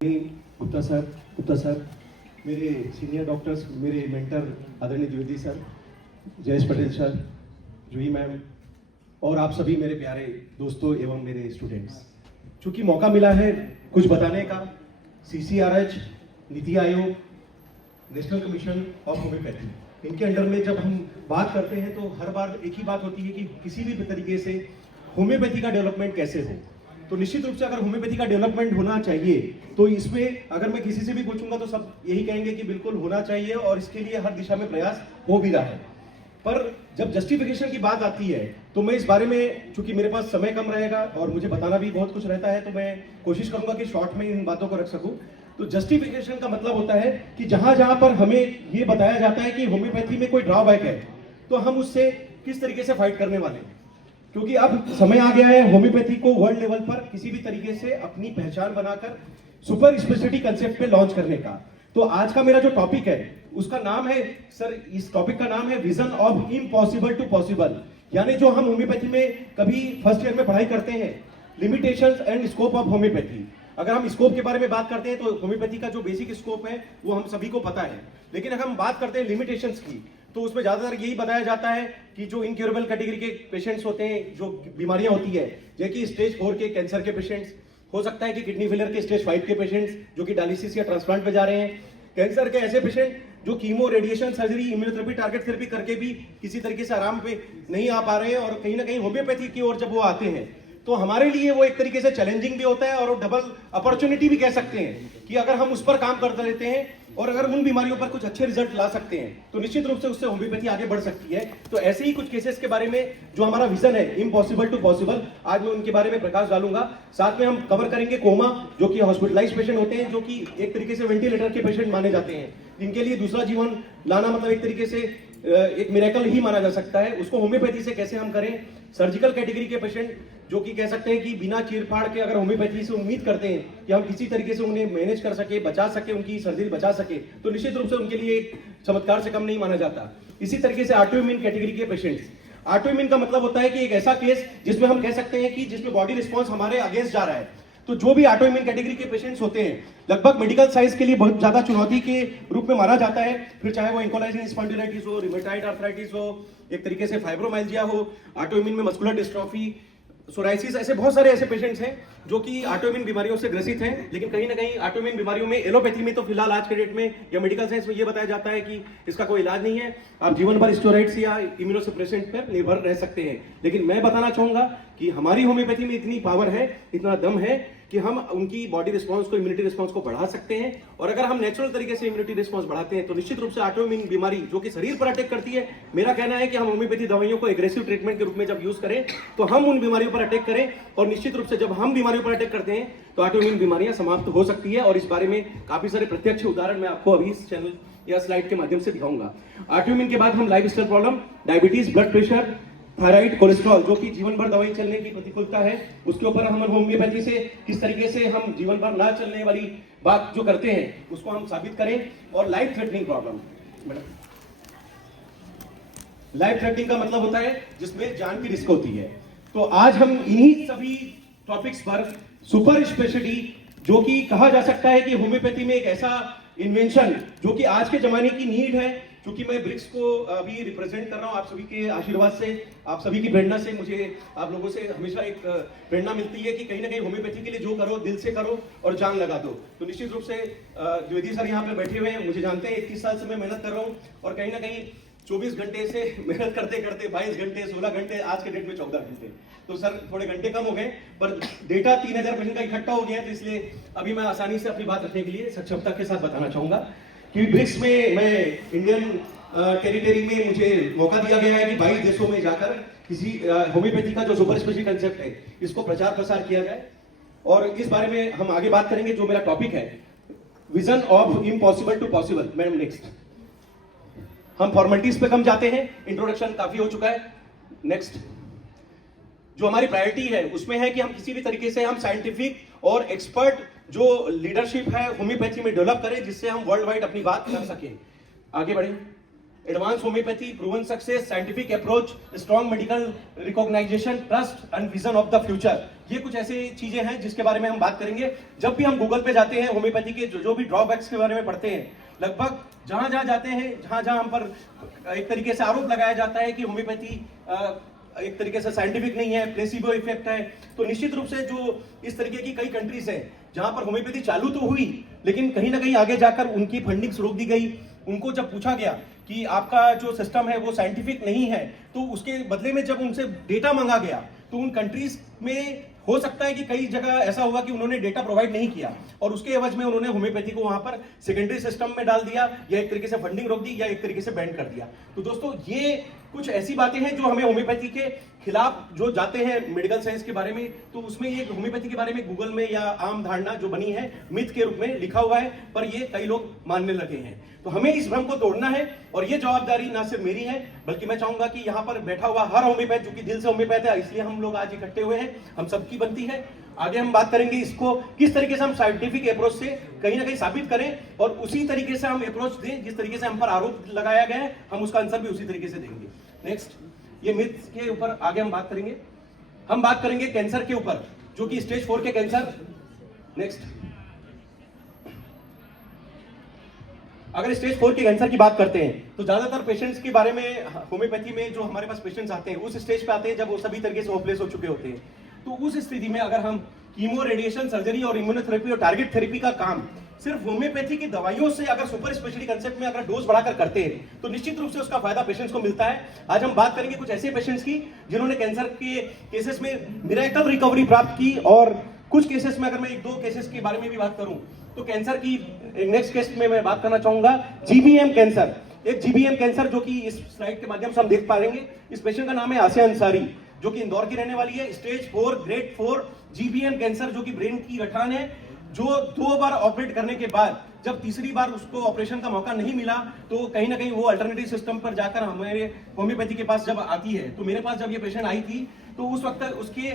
Gupta sir, मेरे senior doctors, मेरे mentor आदरणीय द्विवेदी सर, जयेश पटेल सर, जूही मैम और आप सभी मेरे प्यारे दोस्तों एवं मेरे स्टूडेंट्स, चूंकि मौका मिला है कुछ बताने का, CCRH, NITI Aayog, national commission of homeopathy, इनके अंडर में जब हम बात करते हैं तो हर बार एक ही बात होती है कि किसी भी तरीके से होम्योपैथी का डेवलपमेंट कैसे हो। तो निश्चित रूप से अगर होम्योपैथी का डेवलपमेंट होना चाहिए तो इसमें अगर मैं किसी से भी पूछूंगा तो सब यही कहेंगे कि बिल्कुल होना चाहिए और इसके लिए हर दिशा में प्रयास हो भी रहा है। पर जब जस्टिफिकेशन की बात आती है तो मैं इस बारे में, चूंकि मेरे पास समय कम रहेगा और मुझे बताना भी बहुत कुछ रहता है, तो मैं कोशिश करूंगा कि शॉर्ट में इन बातों को रख सकूं। तो जस्टिफिकेशन का मतलब होता है कि जहां जहां पर हमें ये बताया जाता है कि होम्योपैथी में कोई ड्रॉबैक है तो हम उससे किस तरीके से फाइट करने वाले हैं, क्योंकि अब समय आ गया है होम्योपैथी को वर्ल्ड लेवल पर किसी भी तरीके से अपनी पहचान बनाकर सुपर स्पेशलिटी कंसेप्ट पे लॉन्च करने का। तो आज का मेरा जो टॉपिक है उसका नाम है, सर इस टॉपिक का नाम है vision of impossible to possible, यानी जो हम होम्योपैथी में कभी फर्स्ट ईयर में पढ़ाई करते हैं, limitations and scope of homeopathy. अगर हम स्कोप के बारे में बात करते हैं तो होम्योपैथी का जो बेसिक स्कोप है वो हम सभी को पता है, लेकिन अगर हम बात करते हैं लिमिटेशंस की तो उसमें ज्यादातर यही बताया जाता है कि जो इनक्योरेबल कैटेगरी के पेशेंट्स होते हैं, जो बीमारियां होती है जैसे कि स्टेज 4 के कैंसर के पेशेंट्स, हो सकता है कि किडनी फेलियर के स्टेज 5 के पेशेंट्स जो कि डायलिसिस या ट्रांसप्लांट पे जा रहे हैं, कैंसर के ऐसे पेशेंट जो chemo, radiation, surgery, immunotherapy, target therapy करके भी किसी तरीके से आराम पे नहीं आ पा रहे हैं, और कहीं ना कहीं होम्योपैथी की ओर जब वो आते हैं तो हमारे लिए वो एक तरीके से चैलेंजिंग भी होता है और डबल अपॉर्चुनिटी भी कह सकते हैं कि अगर हम उस पर काम करते रहते हैं और अगर उन बीमारियों पर कुछ अच्छे रिजल्ट ला सकते हैं तो निश्चित रूप से उससे होम्योपैथी आगे बढ़ सकती है। तो ऐसे ही कुछ केसेस के बारे में जो हमारा विजन है इम्पॉसिबल टू पॉसिबल, आज मैं उनके बारे में प्रकाश डालूंगा। साथ में हम कवर करेंगे कोमा, जो कि हॉस्पिटलाइज पेशेंट होते हैं, जो कि एक तरीके से वेंटिलेटर के पेशेंट माने जाते हैं, जिनके लिए दूसरा जीवन लाना मतलब एक तरीके से एक मिरेकल ही माना जा सकता है, उसको होम्योपैथी से कैसे हम करें। सर्जिकल कैटेगरी के पेशेंट जो कि कह सकते हैं कि बिना चीरफाड़ के अगर होम्योपैथी से उम्मीद करते हैं कि हम किसी तरीके से उन्हें मैनेज कर सके, बचा सके, उनकी सर्जरी बचा सके, तो निश्चित रूप से उनके लिए एक चमत्कार से कम नहीं माना जाता। इसी तरीके से ऑटोइम्यून कैटेगरी के पेशेंट्स, ऑटोइम्यून का मतलब होता है कि एक ऐसा केस जिसमें हम कह सकते हैं कि जिसमें बॉडी रिस्पॉन्स हमारे अगेंस्ट जा रहा है। तो जो भी ऑटोइम्यून कैटेगरी के पेशेंट्स होते हैं लगभग मेडिकल साइंस के लिए बहुत ज्यादा चुनौती के रूप में माना जाता है, फिर चाहे वो एंकोलाइजिंग स्पॉन्डिलाइटिस हो, रिमेटॉइड आर्थराइटिस हो, एक तरीके से फाइब्रोमाइल्जिया हो, ऑटोइम्यून में मस्कुलर डिस्ट्रॉफी, सोराइसिस, ऐसे बहुत सारे ऐसे पेशेंट्स हैं जो कि ऑटोइम्यून बीमारियों से ग्रसित हैं। लेकिन कहीं ना कहीं ऑटोइम्यून बीमारियों में, एलोपैथी में तो फिलहाल आज के डेट में या मेडिकल साइंस में ये बताया जाता है कि इसका कोई इलाज नहीं है, आप जीवन भर स्टेरॉइड्स या इम्यूनोसप्रेसेंट पर निर्भर रह सकते हैं। लेकिन मैं बताना चाहूंगा कि हमारी होम्योपैथी में इतनी पावर है, इतना दम है कि हम उनकी बॉडी रिस्पांस को, इम्यूनिटी रिस्पांस को बढ़ा सकते हैं। और अगर हम नेचुरल तरीके से इम्यूनिटी रिस्पांस बढ़ाते हैं तो निश्चित रूप से ऑटोइम्यून बीमारी जो कि शरीर पर अटैक करती है, मेरा कहना है कि हम होम्योपैथी दवाइयों को एग्रेसिव ट्रीटमेंट के रूप में जब यूज करें तो हम उन बीमारियों पर अटैक करें, और निश्चित रूप से जब हम बीमारियों पर अटैक करते हैं तो ऑटोइम्यून बीमारियां समाप्त हो सकती है। और इस बारे में काफी सारे प्रत्यक्ष उदाहरण मैं आपको अभी इस चैनल या स्लाइड के माध्यम से दिखाऊंगा। ऑटोइम्यून के बाद हम lifestyle problem, diabetes, blood pressure, thyroid, cholesterol, जो कि जीवन भर दवाई चलने की प्रतिकूलता है, उसके ऊपर हम होम्योपैथी से किस तरीके से हम जीवन भर ना चलने वाली बात जो करते हैं उसको हम साबित करें। और life threatening problem, life threatening का मतलब होता है जिसमें जान की रिस्क होती है। तो आज हम इन्हीं सभी टॉपिक्स पर सुपर स्पेशलिटी, जो कि कहा जा सकता है कि होम्योपैथी में एक ऐसा इन्वेंशन जो कि आज के जमाने की नीड है, क्योंकि मैं ब्रिक्स को अभी रिप्रेजेंट कर रहा हूं, आप सभी के आशीर्वाद से, आप सभी की प्रेरणा से मुझे आप लोगों से हमेशा एक प्रेरणा मिलती है कि कहीं ना कहीं होम्योपैथी के लिए जो करो दिल से करो और जान लगा दो। तो निश्चित रूप से द्विवेदी सर यहाँ पे बैठे हुए हैं, मुझे जानते हैं 21 साल से मैं मेहनत कर रहा हूँ, और कहीं ना कहीं 24 घंटे से मेहनत करते करते 22 घंटे, 16 घंटे, आज के डेट में 14 घंटे, तो सर थोड़े घंटे कम हो गए, पर डेटा 3000 पेशेंट का इकट्ठा हो गया है, तो इसलिए अभी मैं आसानी से अपनी बात रखने के लिए सक्षमता के साथ बताना चाहूंगा कि ब्रिक्स में मैं इंडियन टेरिटरी में मुझे मौका दिया गया है कि 22 देशों में जाकर किसी होम्योपैथी का जो सुपर स्पेशल कंसेप्ट है इसको प्रचार प्रसार किया जाए। और इस बारे में हम आगे बात करेंगे। जो मेरा टॉपिक है vision of impossible to possible. Madam next, हम फॉर्मेलिटीज पे कम जाते हैं, इंट्रोडक्शन काफी हो चुका है। नेक्स्ट, जो हमारी प्रायोरिटी है उसमें है कि हम किसी भी तरीके से हम साइंटिफिक और एक्सपर्ट जो लीडरशिप है होम्योपैथी में डेवलप करें, जिससे हम वर्ल्ड वाइड अपनी बात कर सकें। आगे बढ़े। Advance homeopathy, proven success, scientific approach, strong medical recognisation, trust and vision of the future. ये कुछ ऐसी चीजें हैं जिसके बारे में हम बात करेंगे। जब भी हम गूगल पे जाते हैं होम्योपैथी के जो भी ड्रॉबैक्स के बारे में पढ़ते हैं, लगभग जहां जहां जाते हैं, जहां जहां हम पर एक तरीके से आरोप लगाया जाता है कि होम्योपैथी एक तरीके से साइंटिफिक नहीं है, प्लेसिबो इफेक्ट है, तो निश्चित रूप से जो इस तरीके की कई कंट्रीज हैं जहां पर होम्योपैथी चालू तो हुई, लेकिन कहीं ना कहीं आगे जाकर उनकी फंडिंग्स रोक दी गई। उनको जब पूछा गया कि आपका जो सिस्टम है वो साइंटिफिक नहीं है, तो उसके बदले में जब उनसे डेटा मांगा गया, तो उन कंट्रीज में हो सकता है कि कई जगह ऐसा हुआ कि उन्होंने डेटा प्रोवाइड नहीं किया और उसके एवज में उन्होंने होम्योपैथी को वहां पर सेकेंडरी सिस्टम में डाल दिया, या एक तरीके से फंडिंग रोक दी, या एक तरीके से बैन कर दिया। तो दोस्तों ये कुछ ऐसी बातें हैं जो हमें होम्योपैथी के खिलाफ जो जाते हैं मेडिकल साइंस के बारे में, तो उसमें ये होम्योपैथी के बारे में गूगल में या आम धारणा जो बनी है मिथ के रूप में लिखा हुआ है, पर ये कई लोग मानने लगे हैं। तो हमें इस भ्रम को तोड़ना है और ये जवाबदारी ना सिर्फ मेरी है, बल्कि मैं चाहूंगा कि यहाँ पर बैठा हुआ हर होम्योपैथ जो कि दिल से होम्योपैथ है, इसलिए हम लोग आज इकट्ठे हुए हैं, हम सबकी बनती है। आगे हम बात करेंगे इसको किस तरीके से हम साइंटिफिक अप्रोच से कहीं ना कहीं साबित करें और उसी तरीके से हम अप्रोच दें जिस तरीके से हम पर आरोप लगाया गया है, हम उसका आंसर भी उसी तरीके से देंगे। नेक्स्ट, ये मिथ के ऊपर आगे हम बात करेंगे। हम बात करेंगे कैंसर के ऊपर, जो कि स्टेज 4 के कैंसर। नेक्स्ट, अगर स्टेज 4 के कैंसर की बात करते हैं तो ज्यादातर पेशेंट्स के बारे में होम्योपैथी में जो हमारे पास पेशेंट्स आते हैं उस स्टेज पे आते हैं जब वो सभी तरीके से होपलेस हो चुके होते हैं। तो उस स्थिति में अगर हम कीमो, रेडिएशन, सर्जरी और इम्यूनोथेरेपी और टारगेट थेरेपी का काम सिर्फ होम्योपैथी की दवाइयों से अगर सुपर स्पेशलिटी कंसेप्ट में अगर डोज बढ़ाकर करते हैं तो निश्चित रूप से उसका फायदा पेशेंट्स को मिलता है। आज हम बात करेंगे कुछ ऐसे पेशेंट्स की जिन्होंने कैंसर के केसेस में मिरेकल रिकवरी प्राप्त की, और कुछ केसेस में अगर मैं 1-2 केसेस के बारे में भी बात करूं तो कैंसर की नेक्स्ट केस में मैं बात करना चाहूंगा जीबीएम कैंसर। एक जीबीएम कैंसर जो कि इस स्लाइड के माध्यम से हम देख पाएंगे। इस पेशेंट का नाम है आसिया अंसारी, जो कि इंदौर की रहने वाली है। स्टेज 4 ग्रेड 4 जीबीएम कैंसर, जो कि ब्रेन की गठान है, जो 2 बार ऑपरेट करने के बाद जब तीसरी बार उसको ऑपरेशन का मौका नहीं मिला तो कहीं ना कहीं वो अल्टरनेटिव सिस्टम पर जाकर हमारे होम्योपैथी के पास जब आती है, तो मेरे पास जब ये पेशेंट आई थी तो उस वक्त उसके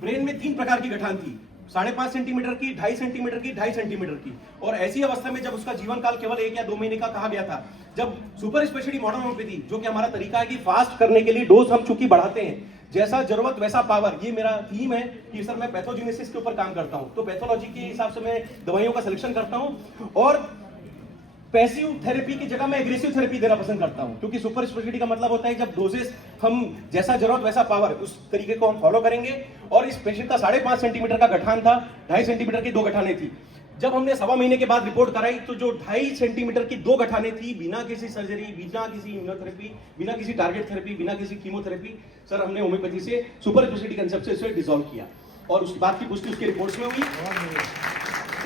ब्रेन में 3 प्रकार की गठान थी, 5.5 सेंटीमीटर की, 2.5 सेंटीमीटर की, 2.5 सेंटीमीटर की। और ऐसी अवस्था में जब उसका जीवन काल केवल 1 या 2 महीने का कहा गया था, जब सुपर स्पेशलिटी मॉडर्न होम्योपैथी जो कि हमारा तरीका है कि फास्ट करने के लिए डोज हम चूंकि बढ़ाते हैं, जैसा जरूरत वैसा पावर, ये मेरा थीम है कि सर मैं पैथोजेनेसिस के ऊपर काम करता हूं, तो पैथोलॉजी के हिसाब से मैं दवाइयों का सिलेक्शन करता हूं और पैसिव थेरेपी की जगह मैं एग्रेसिव थेरेपी देना पसंद करता हूं, क्योंकि सुपर स्पेशलिटी का मतलब होता है जब डोजेस हम जैसा जरूरत वैसा पावर, उस तरीके को हम फॉलो करेंगे। और इस पेशेंट का 5.5 सेंटीमीटर का गठान था, 2.5 सेंटीमीटर की 2 गठाने थी। जब हमने 1.25 महीने के बाद रिपोर्ट कराई तो जो 2.5 सेंटीमीटर की 2 गठाने थी, बिना किसी सर्जरी, बिना किसी इम्यूनोथेरेपी, बिना किसी टारगेट थेरेपी, बिना किसी कीमोथेरेपी, सर हमने होम्योपैथी से सुपर स्पेशलिटी कंसेप्ट से इसे डिसॉल्व किया और उस बात की पुष्टि उसके रिपोर्ट्स में हुई।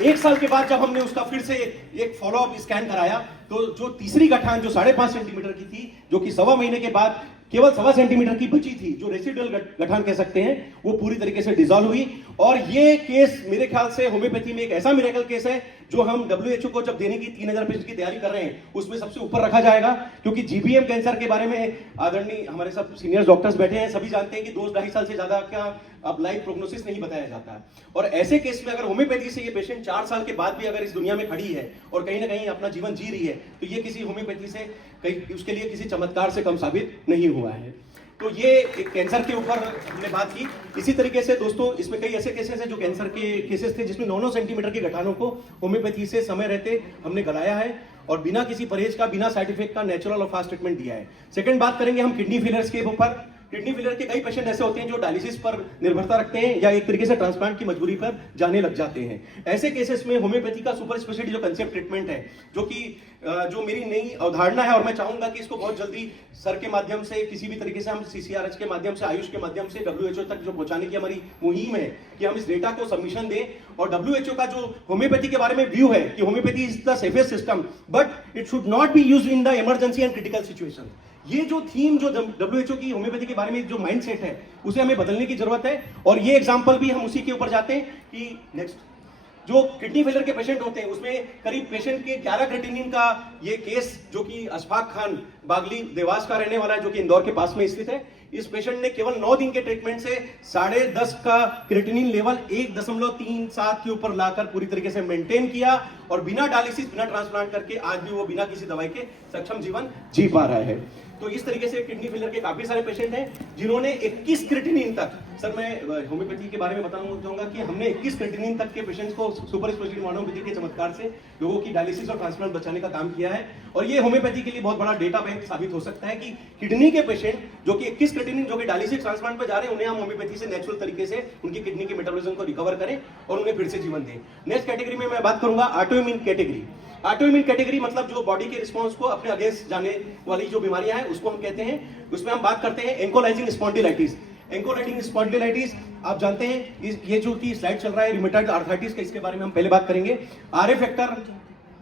1 साल के बाद जब हमने उसका फिर से एक फॉलोअप स्कैन कराया तो जो तीसरी गठान जो 5.5 सेंटीमीटर की थी, जो कि 1.25 महीने के बाद केवल 1.25 सेंटीमीटर की बची थी, जो रेसिडुअल गठान कह सकते हैं, वो पूरी तरीके से डिसॉल्व हुई। और ये केस मेरे ख्याल से होम्योपैथी में एक ऐसा मिरेकल केस है जो हम WHO को जब देने की 3000 पेशेंट की तैयारी कर रहे हैं उसमें सबसे ऊपर रखा जाएगा, क्योंकि जीबीएम कैंसर के बारे में आदरणीय हमारे सब सीनियर डॉक्टर्स बैठे हैं, सभी जानते हैं कि 2-2.5 साल से ज्यादा का अब लाइफ प्रोग्नोसिस नहीं बताया जाता है। और ऐसे केस में अगर होम्योपैथी से ये पेशेंट 4 साल के बाद भी अगर इस दुनिया में खड़ी है और कहीं ना कहीं अपना जीवन जी रही है, तो ये किसी होम्योपैथी से कहीं उसके लिए किसी चमत्कार से कम साबित नहीं हुआ है। तो ये एक कैंसर के ऊपर हमने बात की। इसी तरीके से दोस्तों इसमें कई ऐसे केसेस हैं जो कैंसर के केसेस थे जिसमें 9-9 सेंटीमीटर की गठानों को होम्योपैथी से समय रहते हमने गलाया है और बिना किसी परहेज का, बिना साइड इफेक्ट का नेचुरल और फास्ट ट्रीटमेंट दिया है। सेकंड बात करेंगे हम किडनी फेलियर्स के ऊपर। किडनी फेलियर के कई पेशेंट ऐसे होते हैं जो डायलिसिस पर निर्भरता रखते हैं या एक तरीके से ट्रांसप्लांट की मजबूरी पर जाने लग जाते हैं। ऐसे केसेस में होम्योपैथी का सुपर स्पेशलिटी जो कंसेप्ट ट्रीटमेंट है, जो कि जो मेरी नई अवधारणा है और मैं चाहूंगा कि इसको बहुत जल्दी सर के माध्यम से, किसी भी तरीके से हम CCRH के माध्यम से, आयुष के माध्यम से WHO तक जो पहुंचाने की हमारी मुहिम है कि हम इस डेटा को सबमिशन दें। और WHO का जो होम्योपैथी के बारे में व्यू है कि homeopathy is the safest system but it should not be used in the emergency and critical situation. ये जो थीम जो WHO की होम्योपैथी के बारे में जो माइंडसेट है उसे हमें बदलने की जरूरत है। और ये एग्जांपल भी हम उसी के ऊपर जाते हैं कि नेक्स्ट जो किडनी फेलियर के पेशेंट होते हैं उसमें करीब पेशेंट के 11 क्रेटिनिन का ये केस, जो कि अशफाक खान बागली देवास का रहने वाला है, जो कि इंदौर के पास में स्थित है। इस पेशेंट ने केवल 9 दिन के ट्रीटमेंट से 10.5 का क्रेटिनिन लेवल 1.37 के ऊपर लाकर पूरी तरीके से मेंटेन किया और बिना डायलिसिस, बिना ट्रांसप्लांट करके आज भी वो बिना किसी दवाई के सक्षम जीवन जी पा रहा है। तो इस तरीके से किडनी फेलियर के काफी सारे पेशेंट हैं जिन्होंने 21 क्रिएटिनिन तक, सर मैं होम्योपैथी के बारे में बताना चाहूंगा कि हमने 21 क्रिएटिनिन तक के पेशेंट्स को सुपर स्पेशलिटी मॉडर्न होम्योपैथी के चमत्कार से लोगों की डायलिसिस और ट्रांसप्लांट बचाने का काम किया है। और ये होम्योपैथी के लिए बहुत बड़ा डेटा बैंक साबित हो सकता है कि किडनी के पेशेंट जो कि 21 क्रिएटिनिन जो कि डायलिसिस ट्रांसप्लांट पर जा रहे हैं, उन्हें हम होम्योपैथी से नेचुरल तरीके से उनकी किडनी के मेटाबॉलिज्म को रिकवर करें और उन्हें फिर से जीवन दें। नेक्स्ट कैटेगरी में मैं बात करूंगा ऑटोइम्यून कैटेगरी। ऑटोइम्यून कैटेगरी मतलब जो बॉडी के रिस्पांस को अपने अगेंस्ट जाने वाली जो बीमारियां हैं उसको हम कहते हैं। उसमें हम बात करते हैं एंकोलाइजिंग स्पॉन्डिलाइटिस। एंकोलाइजिंग स्पॉन्डिलाइटिस आप जानते हैं, ये जो की स्लाइड चल रहा है रूमेटॉइड आर्थराइटिस का, इसके बारे में हम पहले बात करेंगे। आरए फैक्टर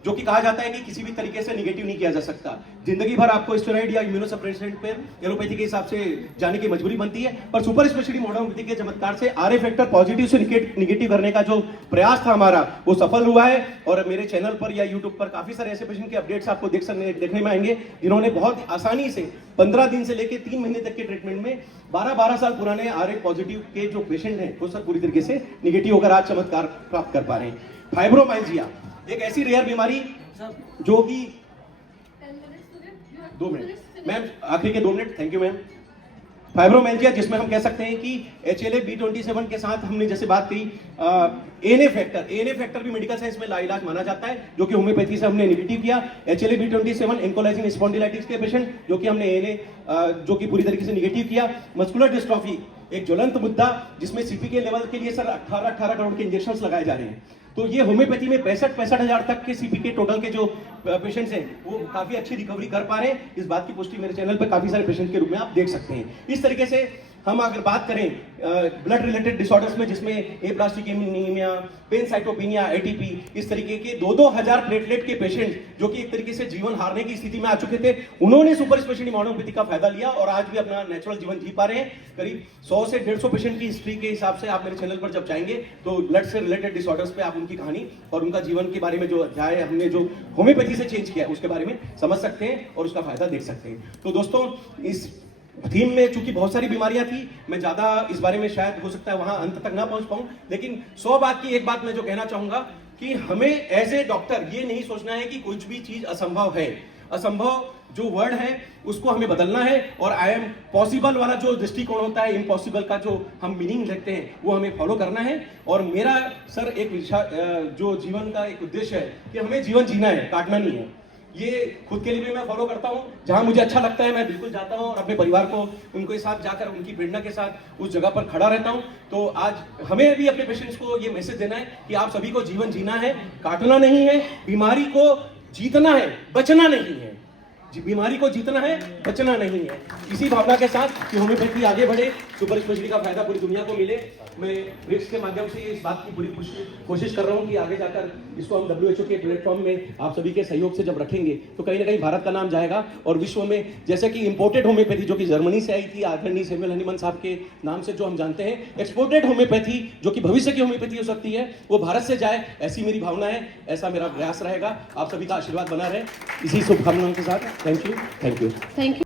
जो कि कहा जाता है कि किसी भी तरीके से निगेटिव नहीं किया जा सकता। जिंदगी भर आपको स्टेरॉइड या इम्यूनोसप्रेसेंट पर एलोपैथी के हिसाब से जाने की मजबूरी बनती है, पर सुपर स्पेशलिटी मॉडर्न होम्योपैथी के चमत्कार से आरए फैक्टर पॉजिटिव से निगेटिव करने का जो प्रयास था हमारा वो सफल हुआ है। और मेरे चैनल पर या यूट्यूब पर काफी सारे ऐसे पेशेंट के अपडेट्स आपको देखने में आएंगे जिन्होंने बहुत आसानी से 15 दिन से लेकर 3 महीने तक के ट्रीटमेंट में 12-12 साल पुराने आरए पॉजिटिव के जो पेशेंट हैं वो सब पूरी तरीके से निगेटिव होकर आज चमत्कार प्राप्त कर पा रहे हैं। फाइब्रोमाइल्जिया एक ऐसी रेयर बीमारी जो कि 2 मिनट मैम, आखिरी के 2 minute, thank you ma'am. Fibromyalgia जिसमें हम कह सकते हैं कि HLA-B27 के साथ हमने जैसे बात की ANA फैक्टर भी मेडिकल साइंस में लाइलाज माना जाता है, जो कि होम्योपैथी से हमने निगेटिव किया। HLA-B27 एंकोलाइजिंग स्पॉन्डिलाइटिस के पेशेंट जो कि हमने ANA जो कि पूरी तरीके से निगेटिव किया। मस्कुलर डिस्ट्रॉफी एक ज्वलंत मुद्दा जिसमें CP के लेवल के लिए सर 18 करोड़ के इंजेक्शन लगाए जा रहे हैं। तो ये होम्योपैथी में 65 हजार तक के CP के टोटल के जो पेशेंट्स हैं वो काफी अच्छी रिकवरी कर पा रहे हैं। इस बात की पुष्टि मेरे चैनल पर काफी सारे पेशेंट के रूप में आप देख सकते हैं। इस तरीके से हम अगर बात करें ब्लड रिलेटेड डिसऑर्डर्स में जिसमें एप्लास्टिक एनीमिया, पेनसाइटोपिनिया, ATP, इस तरीके के 2-2 हजार प्लेटलेट के पेशेंट जो कि एक तरीके से जीवन हारने की स्थिति में आ चुके थे, उन्होंने सुपर स्पेशलिटी मॉडर्न होम्योपैथी का फायदा लिया और आज भी अपना नेचुरल जीवन जी पा रहे हैं। करीब 100 से 150 पेशेंट की हिस्ट्री के हिसाब से आप मेरे चैनल पर जब जाएंगे तो ब्लड से रिलेटेड डिसऑर्डर्स पे आप उनकी कहानी और उनका जीवन के बारे में जो अध्याय हमने जो होम्योपैथी से चेंज किया उसके बारे में समझ सकते हैं और उसका फायदा देख सकते हैं। तो दोस्तों इस थीम में चूंकि बहुत सारी बीमारियां थी, मैं ज्यादा इस बारे में शायद हो सकता है वहां अंत तक ना पहुंच पाऊं, लेकिन 100 बात की एक बात मैं जो कहना चाहूंगा कि हमें एज ए डॉक्टर ये नहीं सोचना है कि कुछ भी चीज असंभव है। असंभव जो वर्ड है उसको हमें बदलना है और आई एम पॉसिबल वाला जो दृष्टिकोण होता है, इम्पॉसिबल का जो हम मीनिंग रखते हैं वो हमें फॉलो करना है। और मेरा सर एक जो जीवन का एक उद्देश्य है कि हमें जीवन जीना है, काटना नहीं है। ये खुद के लिए भी मैं फॉलो करता हूँ। जहां मुझे अच्छा लगता है मैं बिल्कुल जाता हूँ और अपने परिवार को उनके साथ जाकर उनकी प्रेरणा के साथ उस जगह पर खड़ा रहता हूँ। तो आज हमें भी अपने पेशेंट्स को ये मैसेज देना है कि आप सभी को जीवन जीना है, काटना नहीं है, बीमारी को जीतना है, बचना नहीं है। बीमारी को जीतना है, बचना नहीं है। इसी भावना के साथ कि होम्योपैथी आगे बढ़े, सुपर स्पेशलिटी का फायदा पूरी दुनिया को मिले, मैं ब्रिक्स के माध्यम से इस बात की पूरी कोशिश कर रहा हूं कि आगे जाकर इसको हम WHO के प्लेटफॉर्म में आप सभी के सहयोग से जब रखेंगे तो कहीं ना कहीं भारत का नाम जाएगा और विश्व में जैसे कि इंपोर्टेड होम्योपैथी जो कि जर्मनी से आई थी आदरणीय सैमुअल हनीमन साहब के नाम से जो हम जानते हैं, एक्सपोर्टेड होम्योपैथी जो कि भविष्य की होम्योपैथी हो सकती है वो भारत से जाए, ऐसी मेरी भावना है, ऐसा मेरा प्रयास रहेगा। आप सभी का आशीर्वाद बना रहे, इसी शुभकामनाओं के साथ। Thank you.